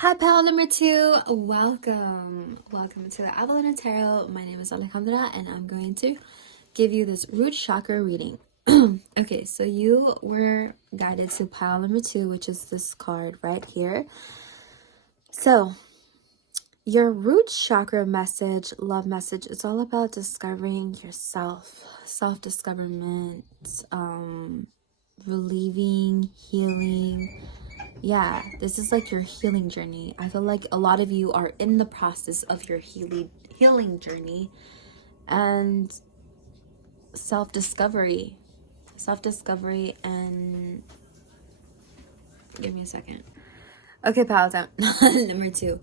Hi, pal number 2. Welcome to the Untitled Tarot. My name is Alejandra, and I'm going to give you this Root Chakra reading. Okay, so you were guided to pile number 2, which is this card right here. So, your Root Chakra message, love message, it's all about discovering yourself, self-discoverment, relieving, healing. Yeah, this is like your healing journey. I feel like a lot of you are in the process of your healing journey and self-discovery. And give me a second. Okay, pal, time. Number 2.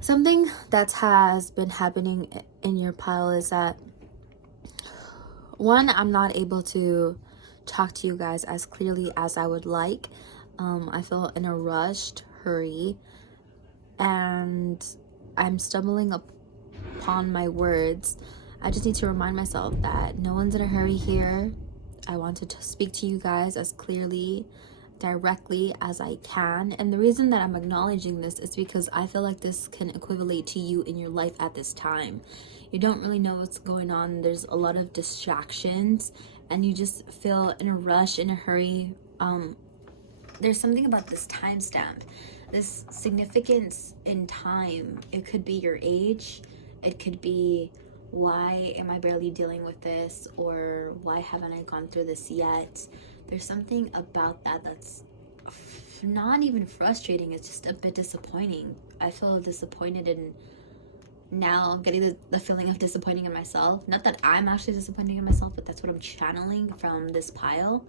Something that has been happening in your pile is that, one, I'm not able to talk to you guys as clearly as I would like. I feel in a rushed hurry, and I'm stumbling upon my words. I just need to remind myself that no one's in a hurry here. I want to speak to you guys as clearly, directly as I can. And the reason that I'm acknowledging this is because I feel like this can equivalent to you in your life at this time. You don't really know what's going on. There's a lot of distractions, and you just feel in a rush, in a hurry. There's something about this timestamp, this significance in time. It could be your age. It could be, why am I barely dealing with this? Or why haven't I gone through this yet? There's something about that that's not even frustrating. It's just a bit disappointing. I feel disappointed, and now I'm getting the feeling of disappointing in myself. Not that I'm actually disappointing in myself, but that's what I'm channeling from this pile.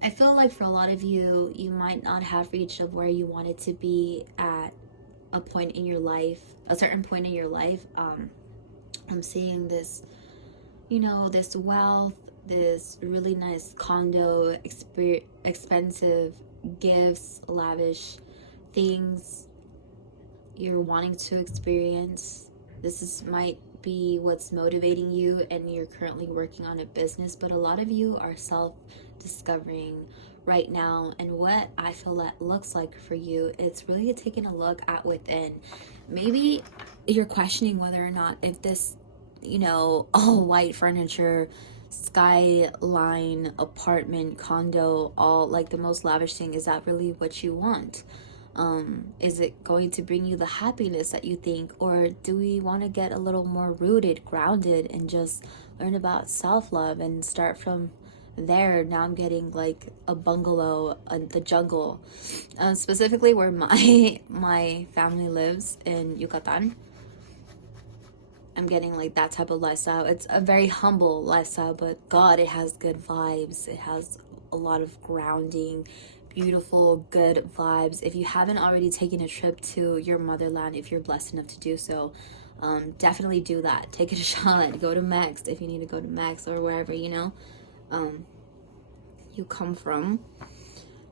I feel like for a lot of you, you might not have reached of where you wanted to be at a point in your life, a certain point in your life. I'm seeing this, this wealth, this really nice condo, expensive gifts, lavish things you're wanting to experience. This might be what's motivating you, and you're currently working on a business, but a lot of you are self-discovering right now. And what I feel that looks like for you, it's really taking a look at within. Maybe you're questioning whether or not if this, all white furniture, skyline apartment, condo, all like the most lavish thing, is that really what you want? Is it going to bring you the happiness that you think? Or do we want to get a little more rooted, grounded, and just learn about self-love and start from there? Now I'm getting like a bungalow in the jungle, specifically where my family lives in Yucatan. I'm getting like that type of lifestyle. It's a very humble lifestyle, but God, it has good vibes. It has a lot of grounding, beautiful, good vibes. If you haven't already taken a trip to your motherland, if you're blessed enough to do so, definitely do that. Take a shot. Go to Mex if you need to go to Mex, or wherever you come from.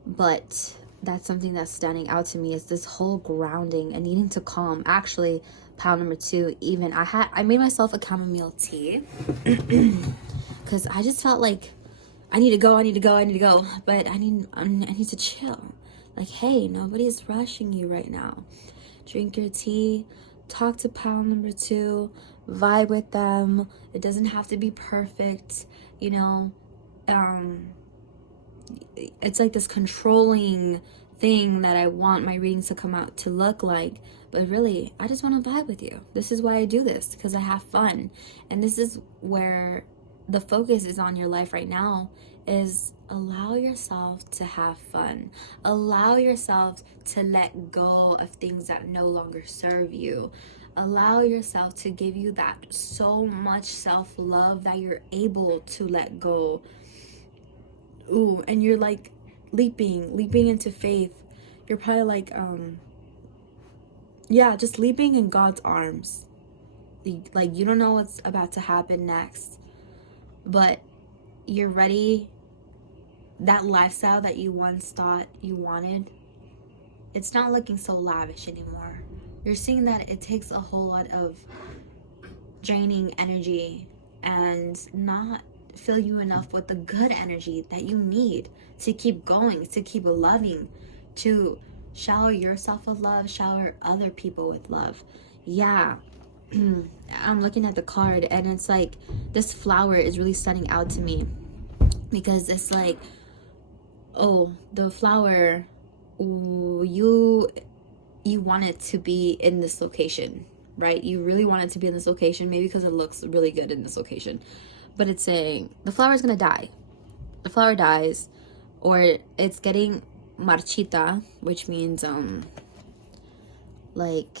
But that's something that's standing out to me, is this whole grounding and needing to calm. Actually, pile number 2, even I made myself a chamomile tea because I just felt like I need to go, but I need to chill. Like, hey, nobody's rushing you right now. Drink your tea, talk to pile number 2, vibe with them. It doesn't have to be perfect, it's like this controlling thing that I want my readings to come out to look like, but really I just want to vibe with you. This is why I do this, because I have fun. And this is where the focus is on your life right now, is allow yourself to have fun. Allow yourself to let go of things that no longer serve you. Allow yourself to give you that so much self-love that you're able to let go. Ooh, and you're like leaping into faith. You're probably like, just leaping in God's arms. Like, you don't know what's about to happen next, but you're ready. That lifestyle that you once thought you wanted, it's not looking so lavish anymore. You're seeing that it takes a whole lot of draining energy and not fill you enough with the good energy that you need to keep going, to keep loving, to shower yourself with love, shower other people with love. Yeah. I'm looking at the card, and it's like this flower is really standing out to me, because it's like, oh, the flower, ooh, you want it to be in this location, right? You really want it to be in this location, maybe because it looks really good in this location. But it's saying the flower is gonna die. The flower dies, or it's getting marchita, which means like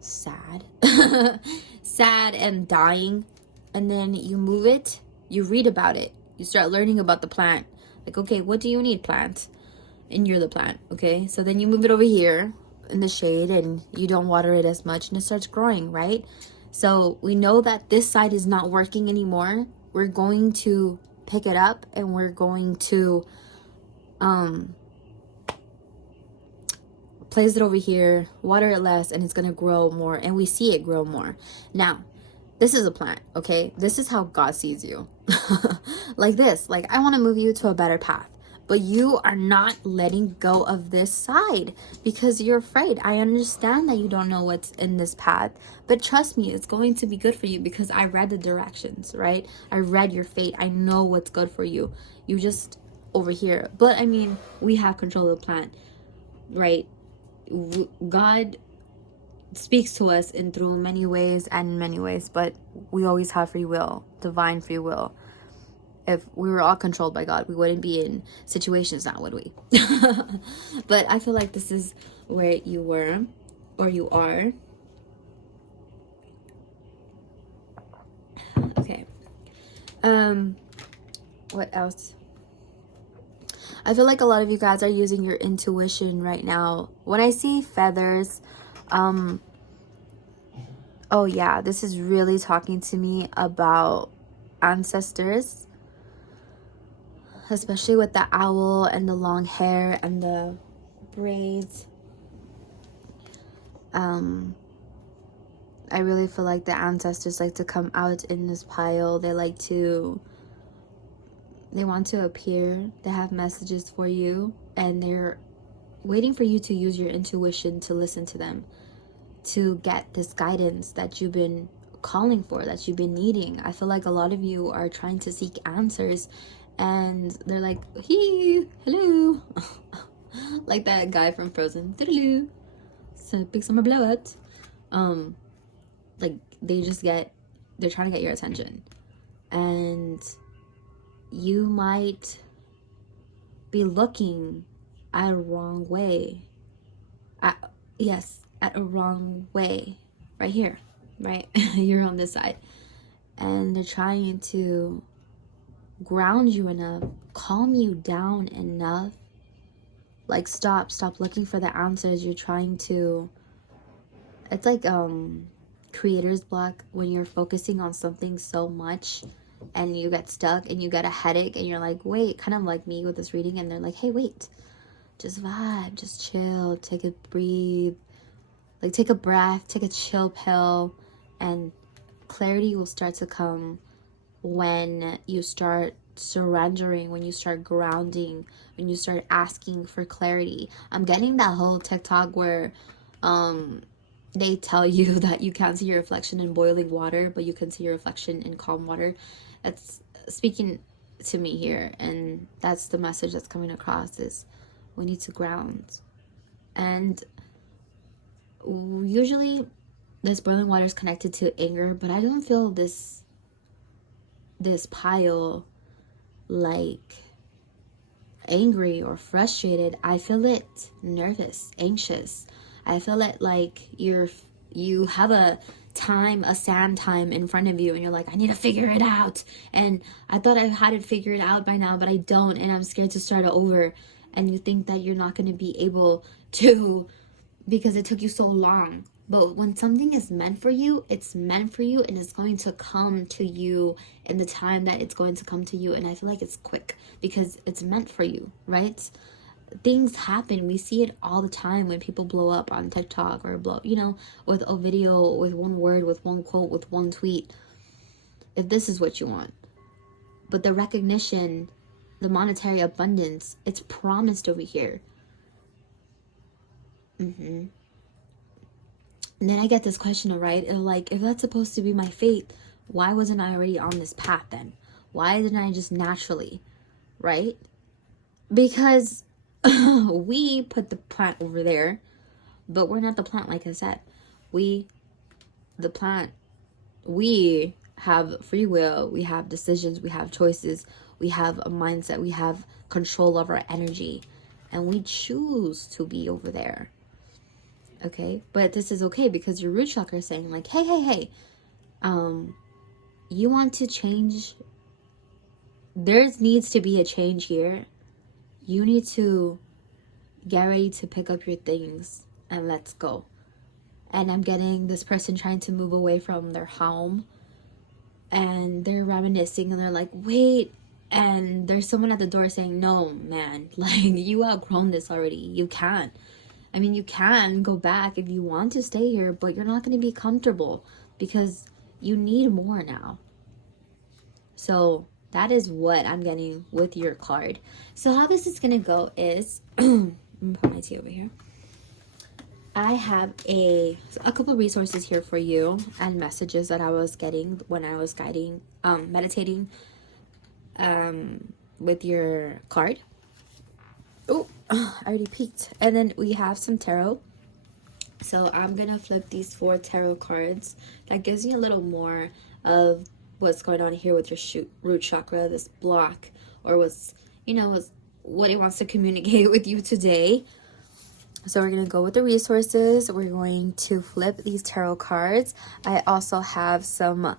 sad. Sad and dying. And then you move it, you read about it, you start learning about the plant. Like, okay, what do you need, plant? And you're the plant, okay? So then you move it over here in the shade, and you don't water it as much, and it starts growing, right? So we know that this side is not working anymore. We're going to pick it up, and we're going to place it over here, water it less, and it's going to grow more, and we see it grow more. Now, this is a plant, okay? This is how God sees you. Like this. Like, I want to move you to a better path, but you are not letting go of this side because you're afraid. I understand that you don't know what's in this path, but trust me, it's going to be good for you, because I read the directions, right? I read your fate. I know what's good for you. You just over here. But I mean, we have control of the plant, right? God speaks to us in through many ways, but we always have free will, divine free will. If we were all controlled by God, we wouldn't be in situations now, would we? But I feel like this is where you were, or you are. Okay. What else? I feel like a lot of you guys are using your intuition right now. When I see feathers, oh yeah, this is really talking to me about ancestors, especially with the owl and the long hair and the braids. I really feel like the ancestors like to come out in this pile. They want to appear. They have messages for you, and they're waiting for you to use your intuition to listen to them, to get this guidance that you've been calling for, that you've been needing. I feel like a lot of you are trying to seek answers, and they're like, hey, hello. Like that guy from Frozen. Hello. So big summer blowout. Like they're trying to get your attention. And you might be looking at a wrong way. At a wrong way. Right here. Right? You're on this side. And they're trying to ground you enough, calm you down enough. Like, stop looking for the answers. You're trying to, it's like creator's block, when you're focusing on something so much and you get stuck and you get a headache, and you're like, wait, kind of like me with this reading, and they're like, hey, wait, just vibe, just chill, take a breathe, like take a breath, take a chill pill, and clarity will start to come when you start surrendering, when you start grounding, when you start asking for clarity. I'm getting that whole TikTok where they tell you that you can't see your reflection in boiling water, but you can see your reflection in calm water. That's speaking to me here, and that's the message that's coming across, is we need to ground. And usually this boiling water is connected to anger, but I don't feel this pile like angry or frustrated. I feel it nervous, anxious. I feel it like you have a sand time in front of you, and you're like, I need to figure it out, and I thought I had it figured out by now, but I don't, and I'm scared to start over. And you think that you're not going to be able to, because it took you so long. But when something is meant for you, it's meant for you, and it's going to come to you in the time that it's going to come to you. And I feel like it's quick because it's meant for you, right? Things happen. We see it all the time when people blow up on TikTok, or blow, with a video, with one word, with one quote, with one tweet. If this is what you want. But the recognition, the monetary abundance, it's promised over here. And then I get this question, right? Like, if that's supposed to be my fate, why wasn't I already on this path then? Why didn't I just naturally, right? Because we put the plant over there, but we're not the plant, like I said. The plant, we have free will, we have decisions, we have choices, we have a mindset, we have control of our energy, and we choose to be over there. Okay, but this is okay because your root chakra is saying like, hey, you want to change. There needs to be a change here. You need to get ready to pick up your things and let's go. And I'm getting this person trying to move away from their home, and they're reminiscing and they're like, wait, and there's someone at the door saying, no, man, like, you outgrown this already. You can't. I mean, you can go back if you want to stay here, but you're not going to be comfortable because you need more now. So that is what I'm getting with your card. So how this is going to go is, I'm going to put my tea over here. I have a couple resources here for you and messages that I was getting when I was meditating with your card. Oh, I already peeked. And then we have some tarot. So I'm going to flip these 4 tarot cards. That gives you a little more of what's going on here with your root chakra, this block, or what's, what it wants to communicate with you today. So we're going to go with the resources. We're going to flip these tarot cards. I also have some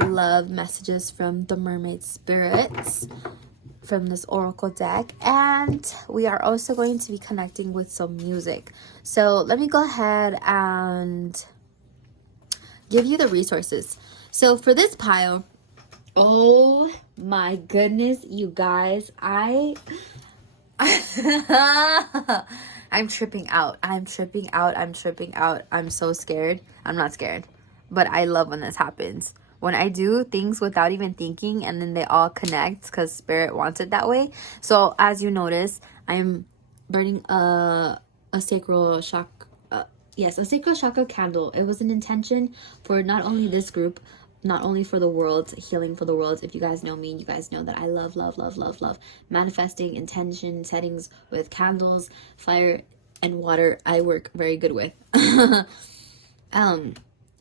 love messages from the Mermaid spirits from this oracle deck, and we are also going to be connecting with some music. So let me go ahead and give you the resources. So for this pile, oh my goodness, you guys, I'm tripping out. I'm so scared. I'm not scared, but I love when this happens. When I do things without even thinking and then they all connect because spirit wants it that way. So as you notice, I'm burning a sacral chakra. Yes, a sacral chakra candle. It was an intention for not only this group, not only for the world, healing for the world. If you guys know me, you guys know that I love manifesting, intention settings with candles, fire, and water. I work very good with.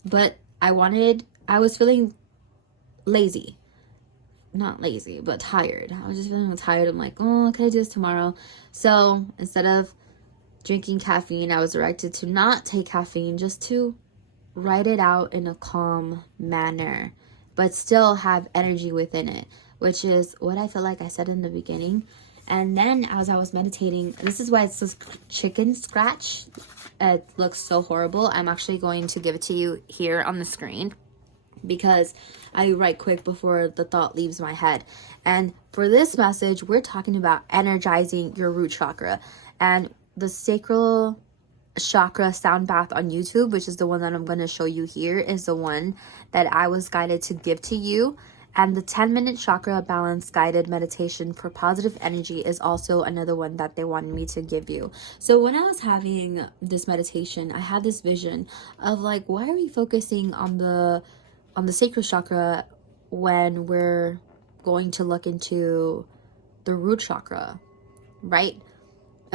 But I was feeling lazy. Not lazy, but tired. I was just feeling tired. I'm like, oh, can I do this tomorrow? So instead of drinking caffeine, I was directed to not take caffeine, just to write it out in a calm manner, but still have energy within it, which is what I feel like I said in the beginning. And then as I was meditating, this is why it's this chicken scratch. It looks so horrible. I'm actually going to give it to you here on the screen because I write quick before the thought leaves my head. And for this message, we're talking about energizing your root chakra. And the sacral chakra sound bath on YouTube, which is the one that I'm going to show you here, is the one that I was guided to give to you. And the 10-minute chakra balance guided meditation for positive energy is also another one that they wanted me to give you. So when I was having this meditation, I had this vision of like, why are we focusing on the sacral chakra when we're going to look into the root chakra, right?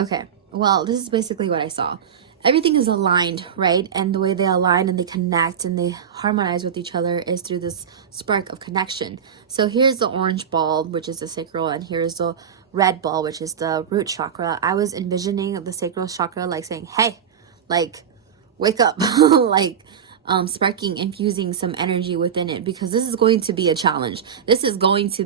Okay, well, this is basically what I saw. Everything is aligned, right? And the way they align and they connect and they harmonize with each other is through this spark of connection. So here's the orange ball, which is the sacral, and here's the red ball, which is the root chakra. I was envisioning the sacral chakra like saying, hey, like, wake up, like, sparking, infusing some energy within it, because this is going to be a challenge. It's going to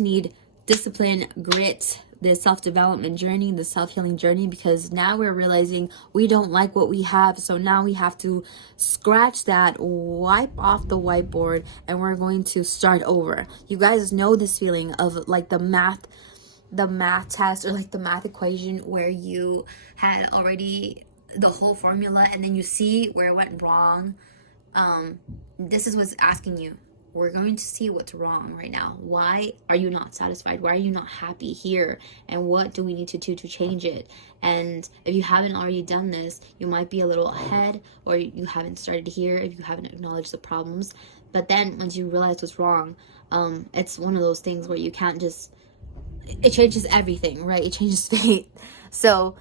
need discipline, grit, the self-development journey, the self-healing journey, because now we're realizing we don't like what we have. So now we have to scratch that, wipe off the whiteboard, and we're going to start over. You guys know this feeling of like the math test, or like the math equation where you had already the whole formula and then you see where it went wrong. This is what's asking you, we're going to see what's wrong right now. Why are you not satisfied? Why are you not happy here? And what do we need to do to change it? And if you haven't already done this, you might be a little ahead, or you haven't started here if you haven't acknowledged the problems. But then once you realize what's wrong, it's one of those things where you can't just, it changes everything, right? It changes fate. So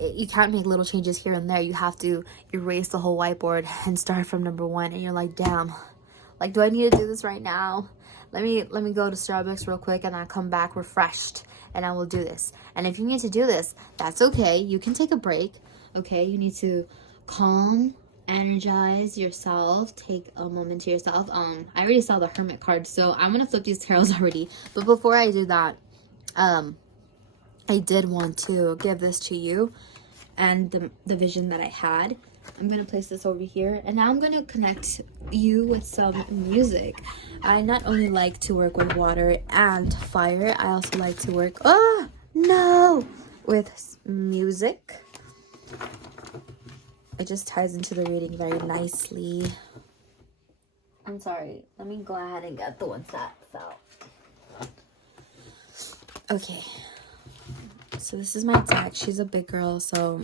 you can't make little changes here and there. You have to erase the whole whiteboard and start from number one. And you're like, damn, like, do I need to do this right now? Let me go to Starbucks real quick, and I'll come back refreshed, and I will do this. And if you need to do this, that's okay. You can take a break. Okay, you need to calm, energize yourself, take a moment to yourself. I already saw the Hermit card, so I'm gonna flip these tarots already. But before I do that, I did want to give this to you and the vision that I had. I'm going to place this over here, and now I'm going to connect you with some music. I not only like to work with water and fire, I also like to work, with music. It just ties into the reading very nicely. I'm sorry, let me go ahead and get the ones that fell. Okay. So this is my deck. She's a big girl, so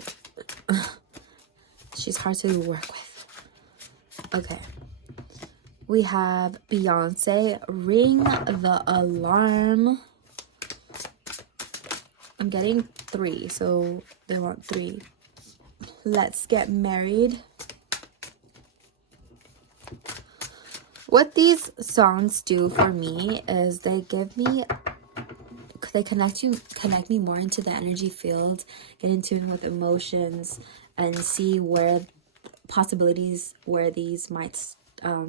she's hard to work with. Okay. We have Beyonce, Ring the Alarm. I'm getting 3, so they want 3. Let's Get Married. What these songs do for me is they connect me more into the energy field, get in tune with emotions, and see where possibilities where these might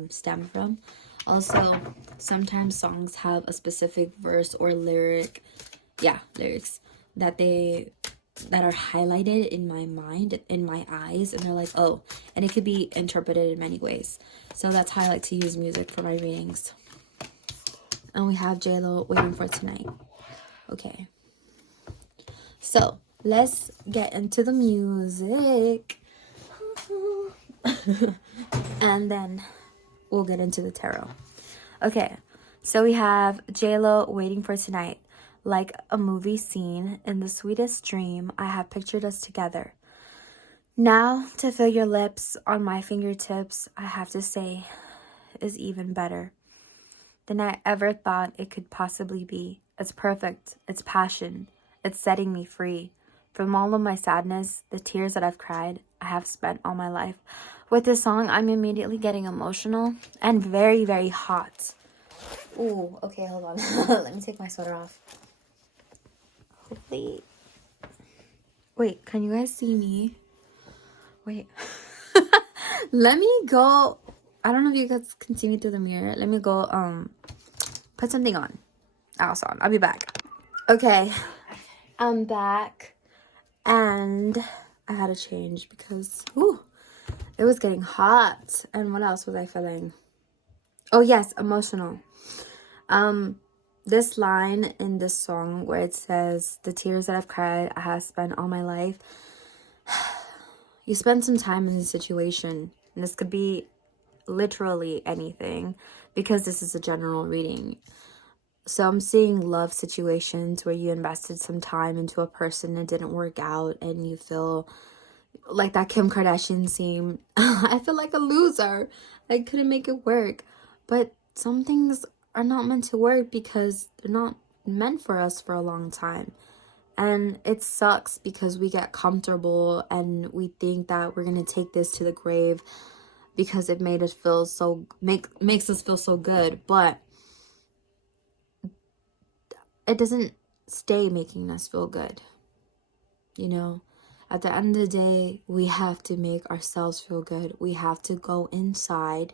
stem from. Also, sometimes songs have a specific verse or lyrics that are highlighted in my mind, in my eyes, and they're like, oh, and it could be interpreted in many ways. So that's how I like to use music for my readings. And we have J-Lo, Waiting for Tonight. Okay, so let's get into the music. And then we'll get into the tarot. Okay, so we have J-Lo, Waiting for Tonight. Like a movie scene, in the sweetest dream, I have pictured us together. Now, to feel your lips on my fingertips, I have to say, is even better than I ever thought it could possibly be. It's perfect. It's passion. It's setting me free. From all of my sadness, the tears that I've cried, I have spent all my life. With this song, I'm immediately getting emotional and very, very hot. Ooh, okay, hold on. Let me take my sweater off. Hopefully. Wait, can you guys see me? Wait. Let me go. I don't know if you guys can see me through the mirror. Let me go, put something on. I'll be back. Okay, I'm back, and I had to change because it was getting hot. And what else was I feeling? Oh yes, emotional. This line in this song where it says, the tears that I've cried, I have spent all my life. You spend some time in the situation, and this could be literally anything because this is a general reading. So I'm seeing love situations where you invested some time into a person and it didn't work out, and you feel like that Kim Kardashian scene. I feel like a loser. I couldn't make it work. But some things are not meant to work because they're not meant for us for a long time. And it sucks because we get comfortable and we think that we're going to take this to the grave because it made us feel so, makes us feel so good. But it doesn't stay making us feel good. You know, at the end of the day, we have to make ourselves feel good. We have to go inside.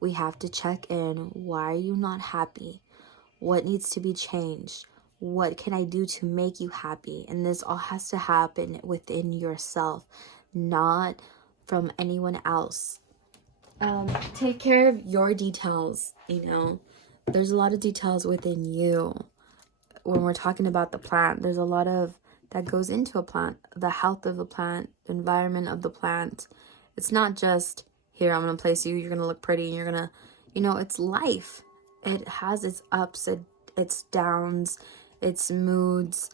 We have to check in. Why are you not happy? What needs to be changed? What can I do to make you happy? And this all has to happen within yourself, not from anyone else. Take care of your details, you know. There's a lot of details within you. When we're talking about the plant, there's a lot of that goes into a plant. The health of the plant, the environment of the plant. It's not just, here, I'm going to place you, you're going to look pretty, and you're going to, you know, it's life. it has its ups, its downs, its moods,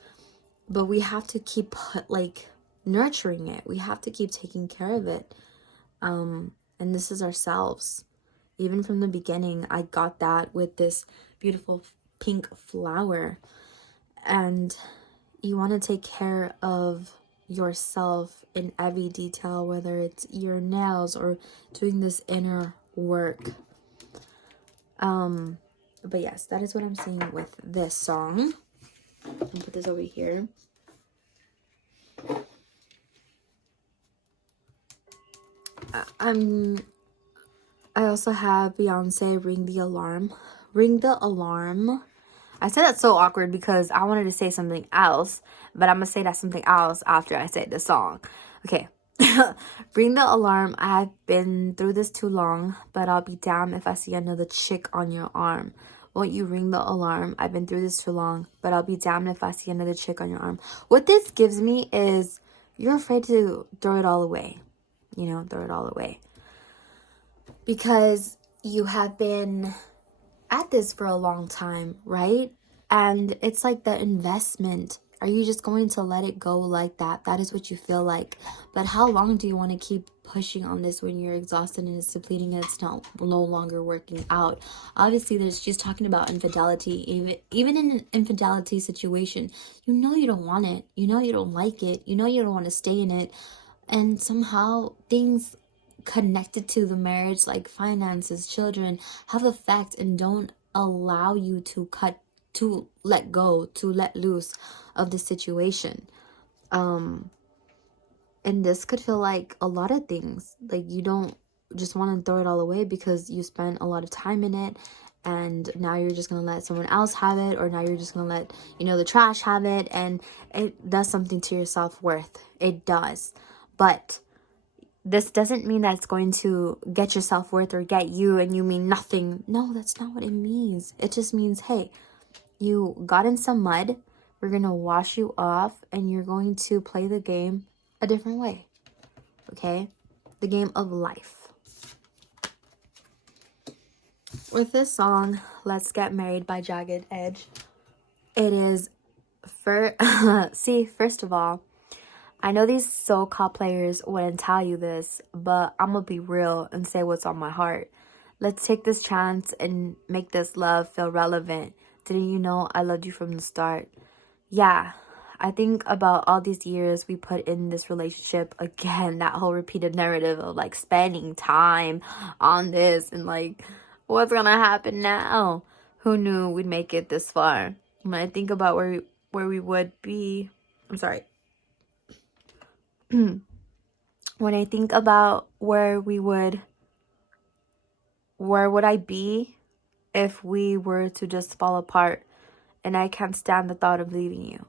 but we have to keep like nurturing it. We have to keep taking care of it. And this is ourselves. Even from the beginning, I got that with this beautiful pink flower. And you want to take care of yourself in every detail, whether it's your nails or doing this inner work. But yes, that is what I'm seeing with this song. I'll put this over here. I also have Beyonce, Ring the Alarm. Ring the Alarm. I said that so awkward because I wanted to say something else, but I'm going to say that something else after I say the song. Okay. Ring the alarm. I've been through this too long, but I'll be damned if I see another chick on your arm. Won't you ring the alarm? I've been through this too long, but I'll be damned if I see another chick on your arm. What this gives me is you're afraid to throw it all away. You know, throw it all away. Because you have been at this for a long time, right? And it's like the investment. Are you just going to let it go like that? That is what you feel like. But how long do you want to keep pushing on this when you're exhausted and it's depleting and it's no longer working out? Obviously, she's talking about infidelity. Even in an infidelity situation, you know you don't want it. You know you don't like it. You know you don't want to stay in it. And somehow things connected to the marriage, like finances, children, have effect and don't allow you to let go, to let loose of the situation. And this could feel like a lot of things. Like you don't just want to throw it all away because you spent a lot of time in it, and now you're just going to let someone else have it, or now you're just going to let, the trash have it, and it does something to your self-worth. It does. But this doesn't mean that it's going to get your self-worth or get you and you mean nothing. No, that's not what it means. It just means, hey, you got in some mud. We're going to wash you off and you're going to play the game a different way. Okay? The game of life. With this song, Let's Get Married by Jagged Edge, it is first of all, I know these so-called players wouldn't tell you this, but I'm gonna be real and say what's on my heart. Let's take this chance and make this love feel relevant. Didn't you know I loved you from the start? Yeah, I think about all these years we put in this relationship. Again, that whole repeated narrative of like spending time on this and like, what's gonna happen now? Who knew we'd make it this far? When I think about where we would be, when I think about where would I be if we were to just fall apart, and I can't stand the thought of leaving you.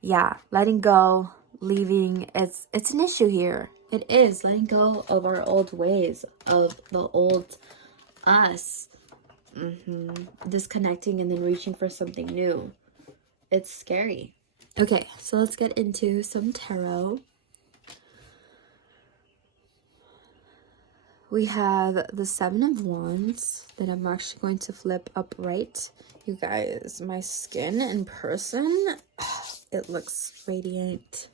Yeah, letting go, leaving, it's an issue here. It is letting go of our old ways, of the old us. Disconnecting and then reaching for something new. It's scary. Okay, so let's get into some tarot. We have the Seven of Wands that I'm actually going to flip upright. You guys, my skin in person, it looks radiant.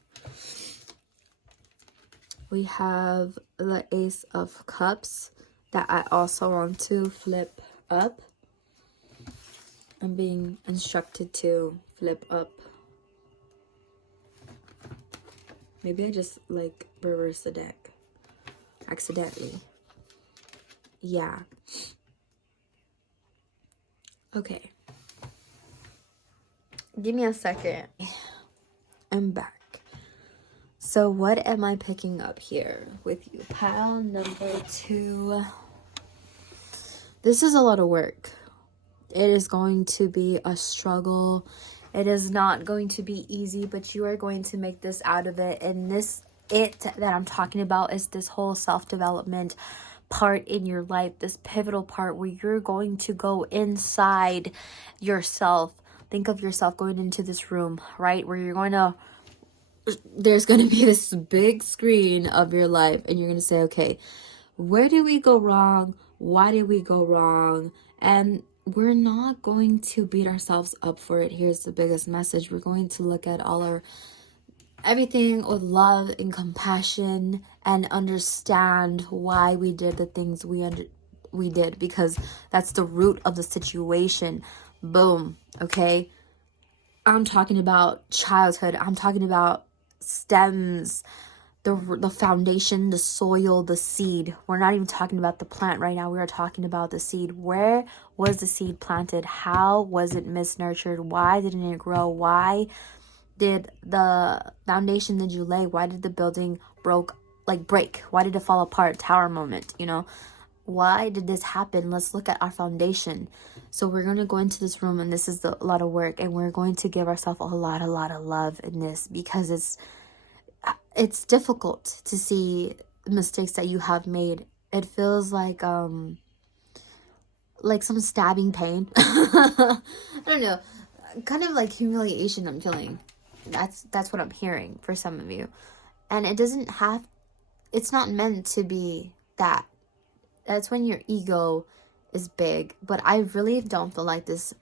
We have the Ace of Cups that I also want to flip up. I'm being instructed to flip up. Maybe I just like reverse the deck accidentally. Yeah. Okay. Give me a second. I'm back. So what am I picking up here with you? Pile number 2. This is a lot of work. It is going to be a struggle. It is not going to be easy, but you are going to make this out of it. And it that I'm talking about is this whole self-development part in your life, this pivotal part where you're going to go inside yourself. Think of yourself going into this room, right? Where there's going to be this big screen of your life, and you're going to say, okay, where did we go wrong? Why did we go wrong? And we're not going to beat ourselves up for it. Here's the biggest message. We're going to look at everything with love and compassion and understand why we did the things we did, because that's the root of the situation. Boom. Okay. I'm talking about childhood. I'm talking about stems, the foundation, the soil, the seed. We're not even talking about the plant right now. We are talking about the seed. Where was the seed planted? How was it misnurtured? Why didn't it grow? Why did the foundation that you lay? Why did the building break? Why did it fall apart? Tower moment, Why did this happen? Let's look at our foundation. So we're going to go into this room, and this is a lot of work, and we're going to give ourselves a lot of love in this, because it's difficult to see mistakes that you have made. It feels like some stabbing pain. I don't know, kind of like humiliation I'm feeling. That's what I'm hearing for some of you. And it's not meant to be that. That's when your ego is big. But I really don't feel like this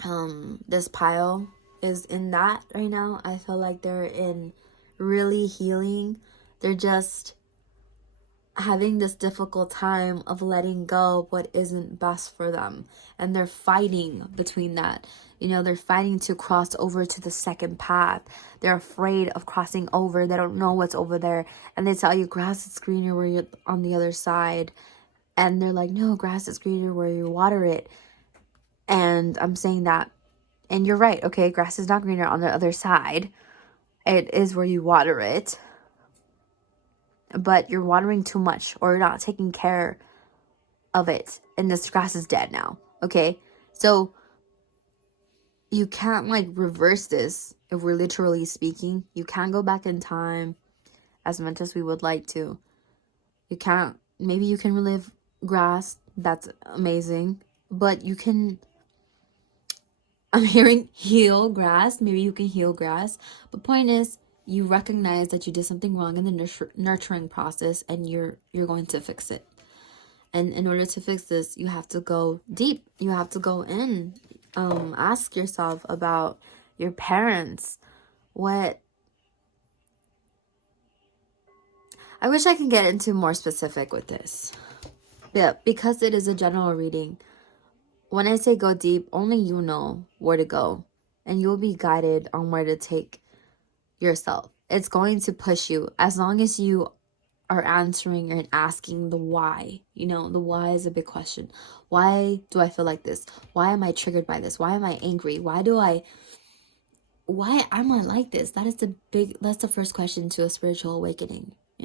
pile is in that right now. I feel like they're in really healing. They're just having this difficult time of letting go of what isn't best for them, and they're fighting between that. They're fighting to cross over to the second path. They're afraid of crossing over. They don't know what's over there, and they tell you grass is greener where you're on the other side, and they're like, no, grass is greener where you water it. And I'm saying that, and you're right. Okay, grass is not greener on the other side. It is where you water it, but you're watering too much, or you're not taking care of it, and this grass is dead now. Okay, so you can't reverse this. If we're literally speaking, you can't go back in time as much as we would like to. You can't. Maybe you can relive grass. That's amazing, but you can, I'm hearing, heal grass. Maybe you can heal grass, but point is, you recognize that you did something wrong in the nurturing process, and you're going to fix it. And in order to fix this, you have to go deep. You have to go in. Ask yourself about your parents. I wish I could get into more specific with this. Yeah, because it is a general reading. When I say go deep, only you know where to go. And you'll be guided on where to take yourself. It's going to push you. As long as you are answering and asking the why. The why is a big question. Why do I feel like this? Why am I triggered by this? Why am I angry? Why am I like this? That's the first question to a spiritual awakening, I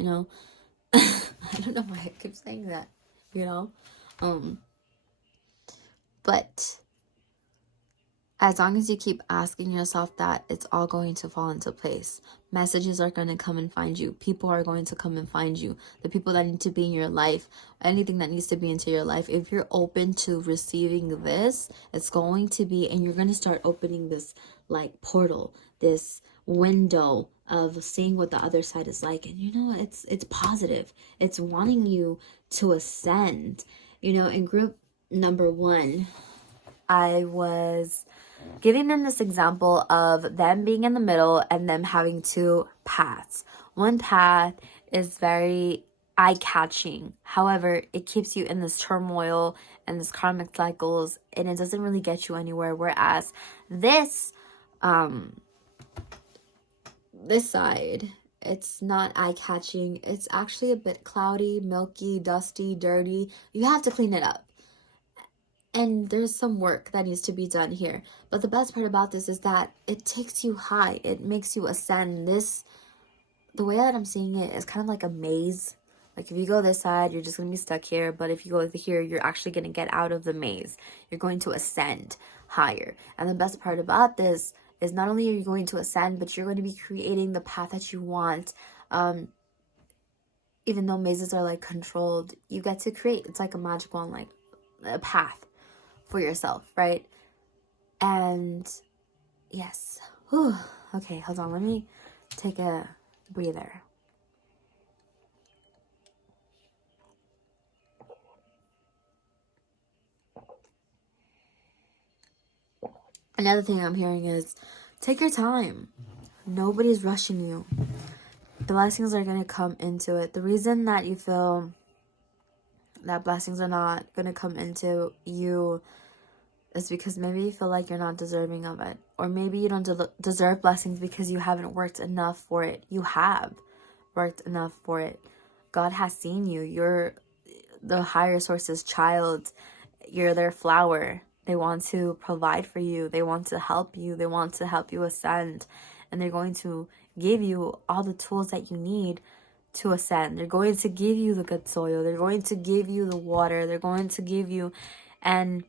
don't know why I keep saying that, but as long as you keep asking yourself that, it's all going to fall into place. Messages are going to come and find you. People are going to come and find you. The people that need to be in your life, anything that needs to be into your life, if you're open to receiving this, it's going to be, and you're going to start opening this portal, this window of seeing what the other side is like. And it's positive. It's wanting you to ascend. In group number 1, I was giving them this example of them being in the middle and them having 2 paths. One path is very eye-catching. However, it keeps you in this turmoil and this karmic cycles, and it doesn't really get you anywhere. Whereas this side, it's not eye-catching. It's actually a bit cloudy, milky, dusty, dirty. You have to clean it up. And there's some work that needs to be done here. But the best part about this is that it takes you high. It makes you ascend. The way that I'm seeing it is kind of like a maze. If you go this side, you're just going to be stuck here. But if you go here, you're actually going to get out of the maze. You're going to ascend higher. And the best part about this is not only are you going to ascend, but you're going to be creating the path that you want. Even though mazes are controlled, you get to create. It's like a magic wand, a path for yourself, right? And yes. Whew. Okay, hold on. Let me take a breather. Another thing I'm hearing is take your time. Nobody's rushing you. The blessings are going to come into it. The reason that you feel that blessings are not going to come into you is because maybe you feel like you're not deserving of it. Or maybe you don't deserve blessings because you haven't worked enough for it. You have worked enough for it. God has seen you. You're the higher source's child. You're their flower. They want to provide for you. They want to help you. They want to help you ascend. And they're going to give you all the tools that you need to ascend. They're going to give you the good soil. They're going to give you the water. They're going to give you... And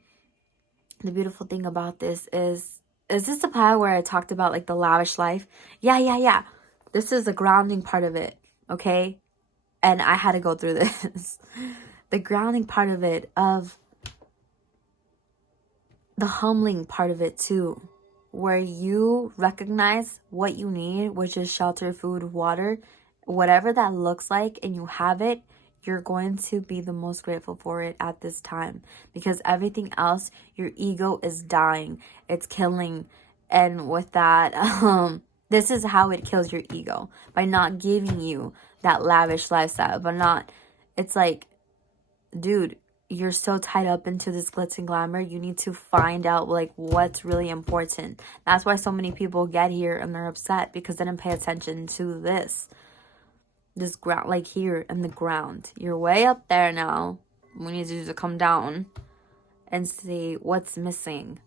the beautiful thing about this is this the part where I talked about like the lavish life? Yeah. This is the grounding part of it, okay? And I had to go through this. The grounding part of it, of the humbling part of it too, where you recognize what you need, which is shelter, food, water, whatever that looks like, and you have it, you're going to be the most grateful for it at this time. Because everything else, your ego is dying. It's killing. And with that, this is how it kills your ego. By not giving you that lavish lifestyle. But not, it's like, dude, you're so tied up into this glitz and glamour. You need to find out like what's really important. That's why so many people get here and they're upset, because they didn't pay attention to this ground, like here in the ground. You're way up there now. We need you to come down and see what's missing.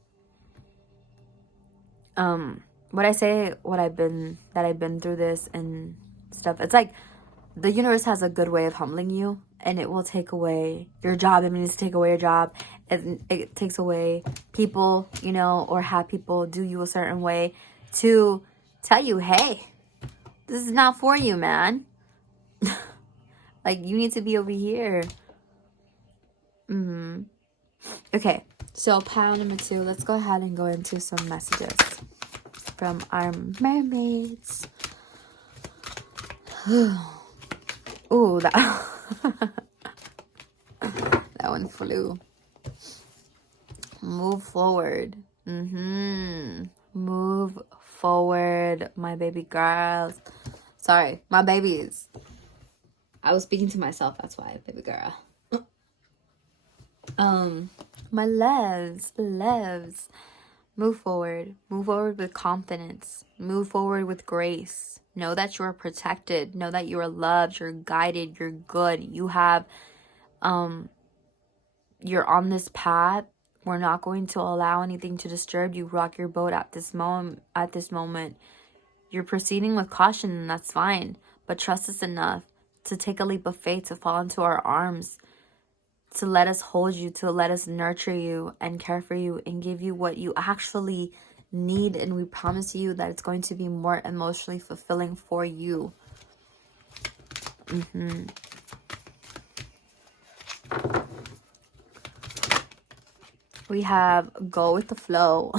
What I say, I've been through this and stuff. It's like the universe has a good way of humbling you, and it will take away your job. It means to take away your job. It takes away people, or have people do you a certain way to tell you, hey, this is not for you, man. Like, you need to be over here. Okay, so pile number 2. Let's go ahead and go into some messages from our mermaids. Ooh, that that one flew. Move forward. Move forward, my baby girls. Sorry, my babies. I was speaking to myself, that's why, baby girl. My loves. Move forward with confidence. Move forward with grace. Know that you are protected. Know that you are loved. You're guided. You're good. You have, you're on this path. We're not going to allow anything to disturb you. Rock your boat at this moment. You're proceeding with caution, and that's fine. But trust us enough to take a leap of faith, to fall into our arms, to let us hold you, to let us nurture you and care for you and give you what you actually need. And we promise you that it's going to be more emotionally fulfilling for you. We have go with the flow.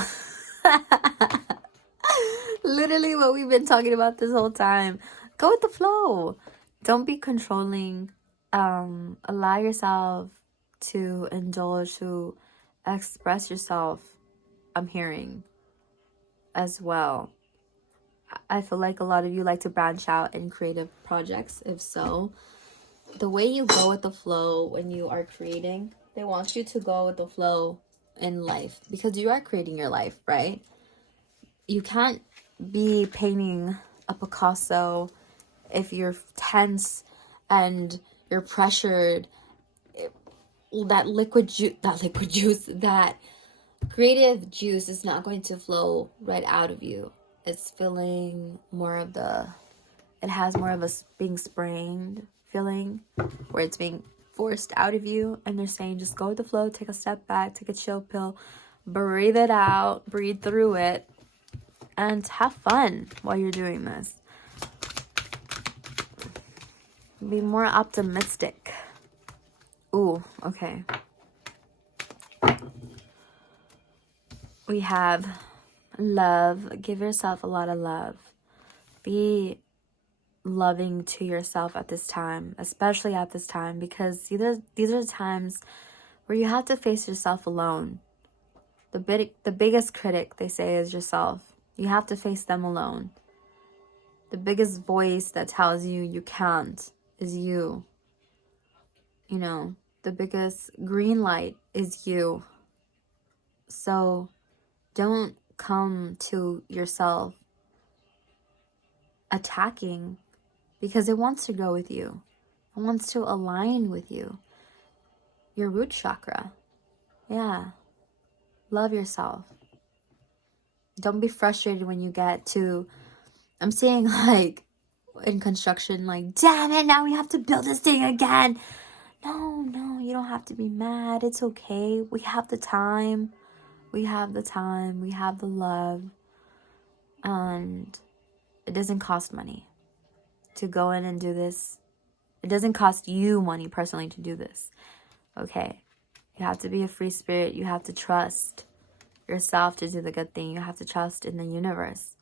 Literally what we've been talking about this whole time. Go with the flow. Don't be controlling. Allow yourself to indulge, to express yourself. I'm hearing as well. I feel like a lot of you like to branch out in creative projects. If so, the way you go with the flow when you are creating, they want you to go with the flow in life, because you are creating your life, right? You can't be painting a Picasso if you're tense and you're pressured. That creative juice is not going to flow right out of you. It's feeling more of it has more of a being sprained feeling, where it's being forced out of you. And they're saying, just go with the flow, take a step back, take a chill pill, breathe it out, breathe through it, and have fun while you're doing this. Be more optimistic. Ooh, okay. We have love. Give yourself a lot of love. Be loving to yourself at this time, especially at this time, because these are times where you have to face yourself alone. The biggest critic, they say, is yourself. You have to face them alone. The biggest voice that tells you you can't is you. You know, the biggest green light is you. So don't come to yourself attacking, because it wants to go with you. It wants to align with you. Your root chakra. Yeah. Love yourself. Don't be frustrated when you get to, I'm saying like in construction, like, damn it, now we have to build this thing again. No, you don't have to be mad. It's okay. We have the time. We have the time. We have the love. And it doesn't cost money to go in and do this. It doesn't cost you money personally to do this. Okay? You have to be a free spirit. You have to trust yourself to do the good thing. You have to trust in the universe.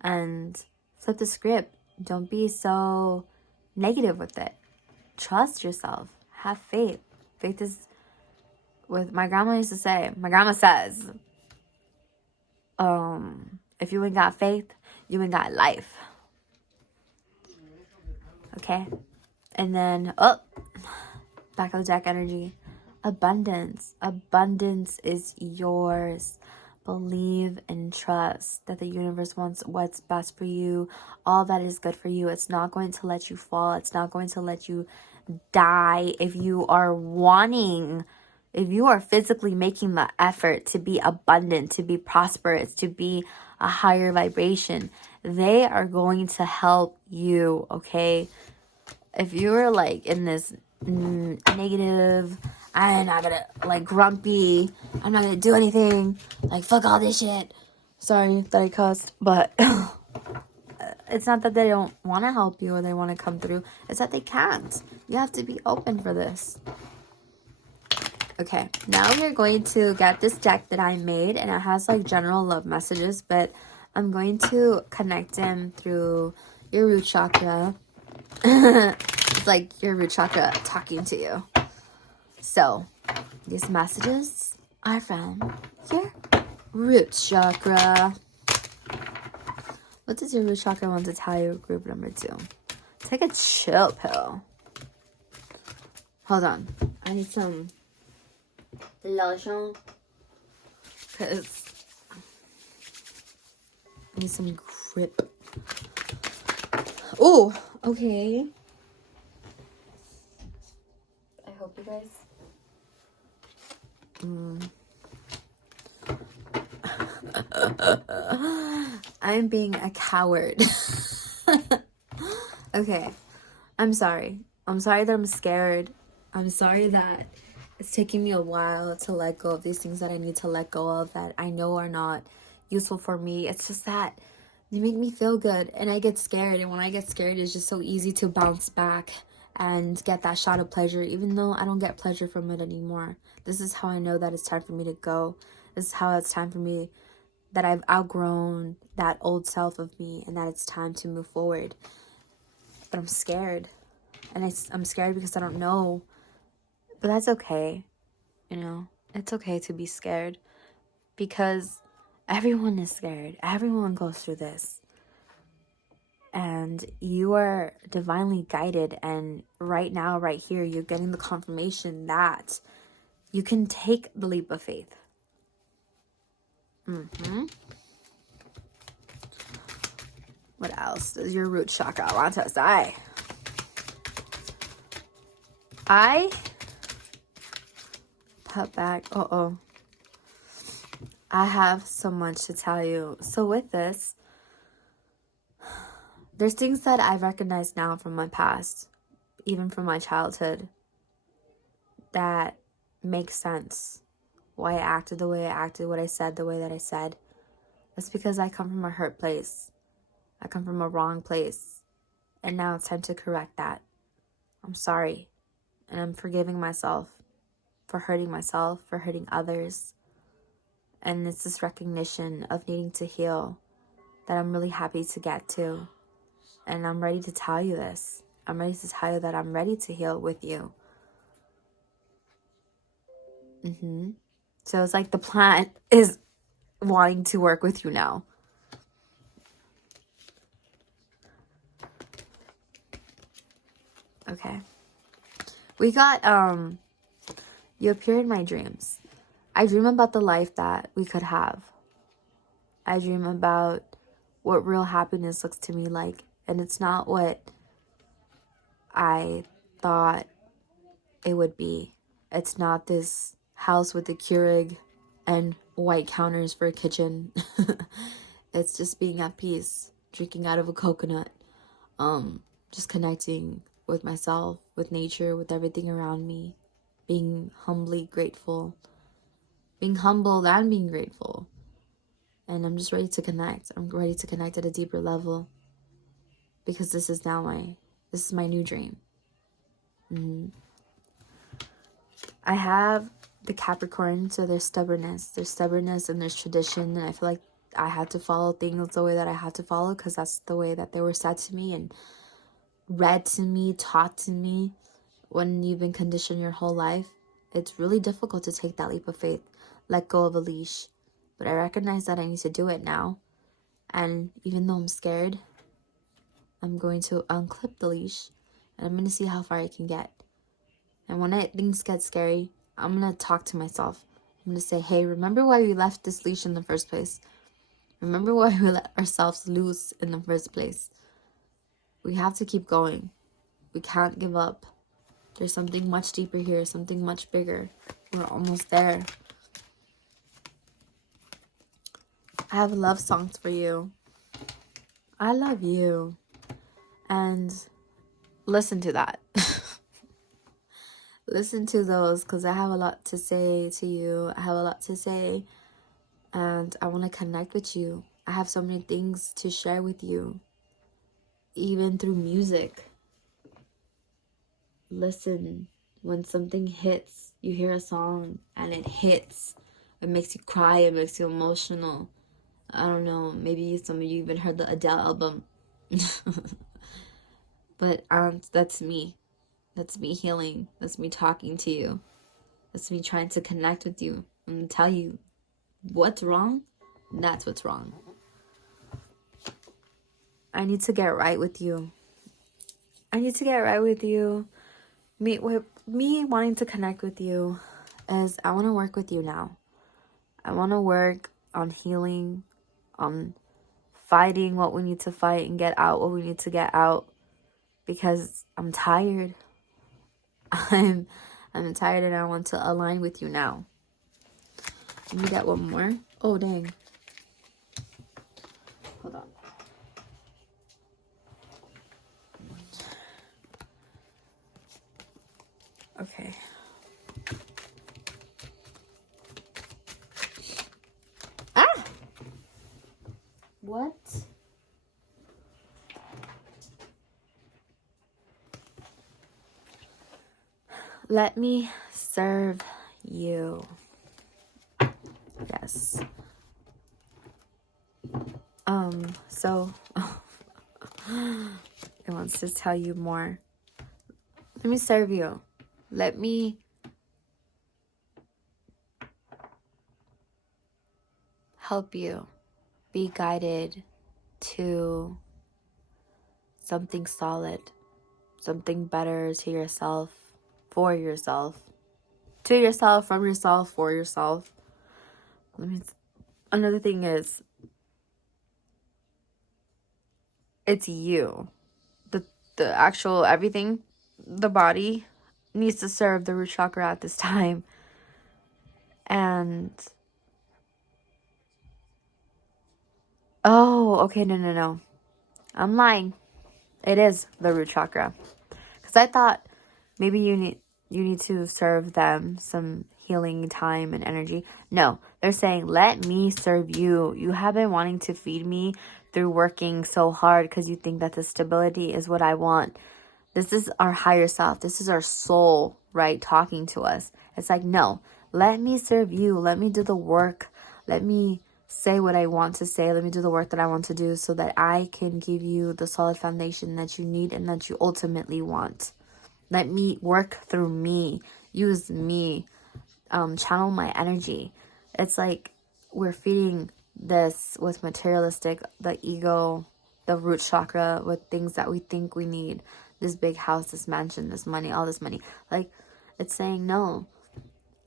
And flip the script. Don't be so negative with it. Trust yourself. Have faith. Faith is, what my grandma used to say. My grandma says, if you ain't got faith, you ain't got life. Okay? And then, back of the deck energy. Abundance. Abundance is yours. Believe and trust that the universe wants what's best for you. All that is good for you. It's not going to let you fall. It's not going to let you die. If you are physically making the effort to be abundant, to be prosperous, to be a higher vibration, they are going to help you, okay? If you're like in this negative, I'm not gonna, like, grumpy, I'm not gonna do anything, like, fuck all this shit. Sorry that I cussed, but it's not that they don't want to help you or they want to come through. It's that they can't. You have to be open for this. Okay, now we're going to get this deck that I made, and it has like general love messages, but I'm going to connect them through your root chakra. It's like your root chakra talking to you. So, these messages are from your root chakra. What does your root chakra want to tell you, group number 2? Take a chill pill. Hold on. I need some lotion. Because I need some grip. Oh, okay. I hope you guys... I'm being a coward. Okay. I'm sorry. I'm sorry that I'm scared. I'm sorry that it's taking me a while to let go of these things that I need to let go of, that I know are not useful for me. It's just that they make me feel good, and I get scared. And when I get scared, it's just so easy to bounce back and get that shot of pleasure, even though I don't get pleasure from it anymore. This is how I know that it's time for me to go. This is how it's time for me, that I've outgrown that old self of me, and that it's time to move forward. But I'm scared. And I'm scared because I don't know. But that's okay. You know, it's okay to be scared. Because everyone is scared. Everyone goes through this. And you are divinely guided. And right now, right here, you're getting the confirmation that you can take the leap of faith. What else does your root chakra want to say? I put back. I have so much to tell you. So with this, there's things that I've recognized now from my past, even from my childhood, that make sense. Why I acted the way I acted, what I said the way that I said. That's because I come from a hurt place. I come from a wrong place. And now it's time to correct that. I'm sorry. And I'm forgiving myself for hurting myself, for hurting others. And it's this recognition of needing to heal that I'm really happy to get to. And I'm ready to tell you this. I'm ready to tell you that I'm ready to heal with you. So it's like the plant is wanting to work with you now. Okay. We got, you appear in my dreams. I dream about the life that we could have. I dream about what real happiness looks to me like. And it's not what I thought it would be. It's not this house with a Keurig and white counters for a kitchen. It's just being at peace, drinking out of a coconut, just connecting with myself, with nature, with everything around me, being humbly grateful, being humbled and being grateful. And I'm just ready to connect. I'm ready to connect at a deeper level, because this is my new dream. I have the Capricorn, so there's stubbornness and there's tradition, and I feel like I had to follow things the way that I had to follow, because that's the way that they were said to me and read to me, taught to me. When you've been conditioned your whole life, it's really difficult to take that leap of faith, let go of a leash. But I recognize that I need to do it now, and even though I'm scared, I'm going to unclip the leash, and I'm going to see how far I can get. And when things get scary, I'm going to talk to myself. I'm going to say, hey, remember why we left this leash in the first place? Remember why we let ourselves loose in the first place? We have to keep going. We can't give up. There's something much deeper here, something much bigger. We're almost there. I have love songs for you. I love you. And listen to that. Listen to those, because I have a lot to say to you. I have a lot to say, and I want to connect with you. I have so many things to share with you, even through music. Listen, when something hits, you hear a song and it hits. It makes you cry, it makes you emotional. I don't know, maybe some of you even heard the Adele album. But that's me. That's me healing. That's me talking to you. That's me trying to connect with you and tell you what's wrong. That's what's wrong. I need to get right with you. I need to get right with you. Me wanting to connect with you is I want to work with you now. I want to work on healing, on fighting what we need to fight and get out what we need to get out, because I'm tired. I'm tired, and I want to align with you now. Let me get one more. Oh, dang. Hold on. Okay. Ah! What? Let me serve you. Yes. So it wants to tell you more. Let me serve you. Let me help you be guided to something solid, something better to yourself, for yourself, to yourself, from yourself, for yourself. Another thing is, it's you. The actual everything, the body needs to serve the root chakra at this time. And oh, okay, no. I'm lying. It is the root chakra. Because I thought maybe you need to serve them some healing time and energy. No, they're saying, let me serve you. You have been wanting to feed me through working so hard because you think that the stability is what I want. This is our higher self. This is our soul, right, talking to us. It's like, no, let me serve you. Let me do the work. Let me say what I want to say. Let me do the work that I want to do so that I can give you the solid foundation that you need and that you ultimately want. Let me work through me. Use me. channel my energy. It's like we're feeding this with materialistic, the ego, the root chakra, with things that we think we need. This big house, this mansion, this money, all this money. Like, it's saying, no,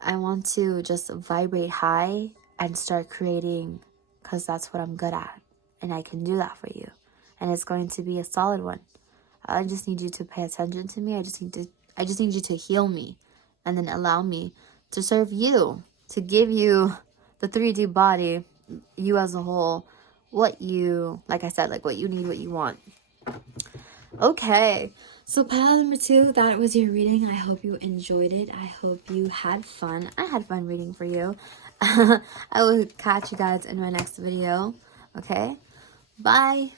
I want to just vibrate high and start creating, because that's what I'm good at. And I can do that for you. And it's going to be a solid one. I just need you to pay attention to me. I just need you to heal me. And then allow me to serve you. To give you the 3D body, you as a whole, what you, like I said, like what you need, what you want. Okay, so pile number 2, that was your reading. I hope you enjoyed it. I hope you had fun. I had fun reading for you. I will catch you guys in my next video. Okay, bye.